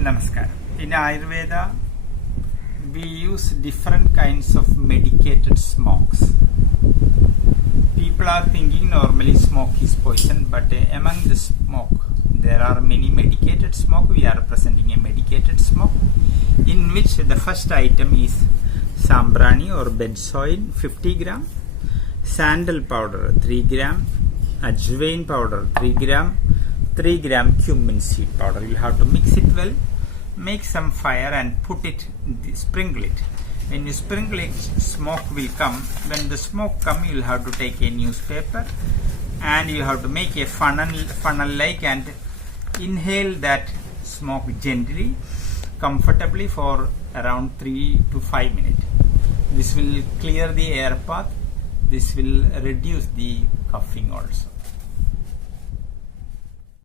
Namaskaram. In Ayurveda, we use different kinds of medicated smokes. People are thinking normally smoke is poison, but among the smoke, there are many medicated smoke. We are presenting a medicated smoke, in which the first item is sambrani or benzoin 50 gram, sandal powder 3 gram, ajwain powder 3 gram, 3 gram cumin seed powder. You have to mix it well, make some fire and put it, sprinkle it. When you sprinkle it, smoke will come. When the smoke comes, you will have to take a newspaper and you have to make a funnel like and inhale that smoke gently, comfortably for around 3 to 5 minutes. This will clear the air path. This will reduce the coughing also.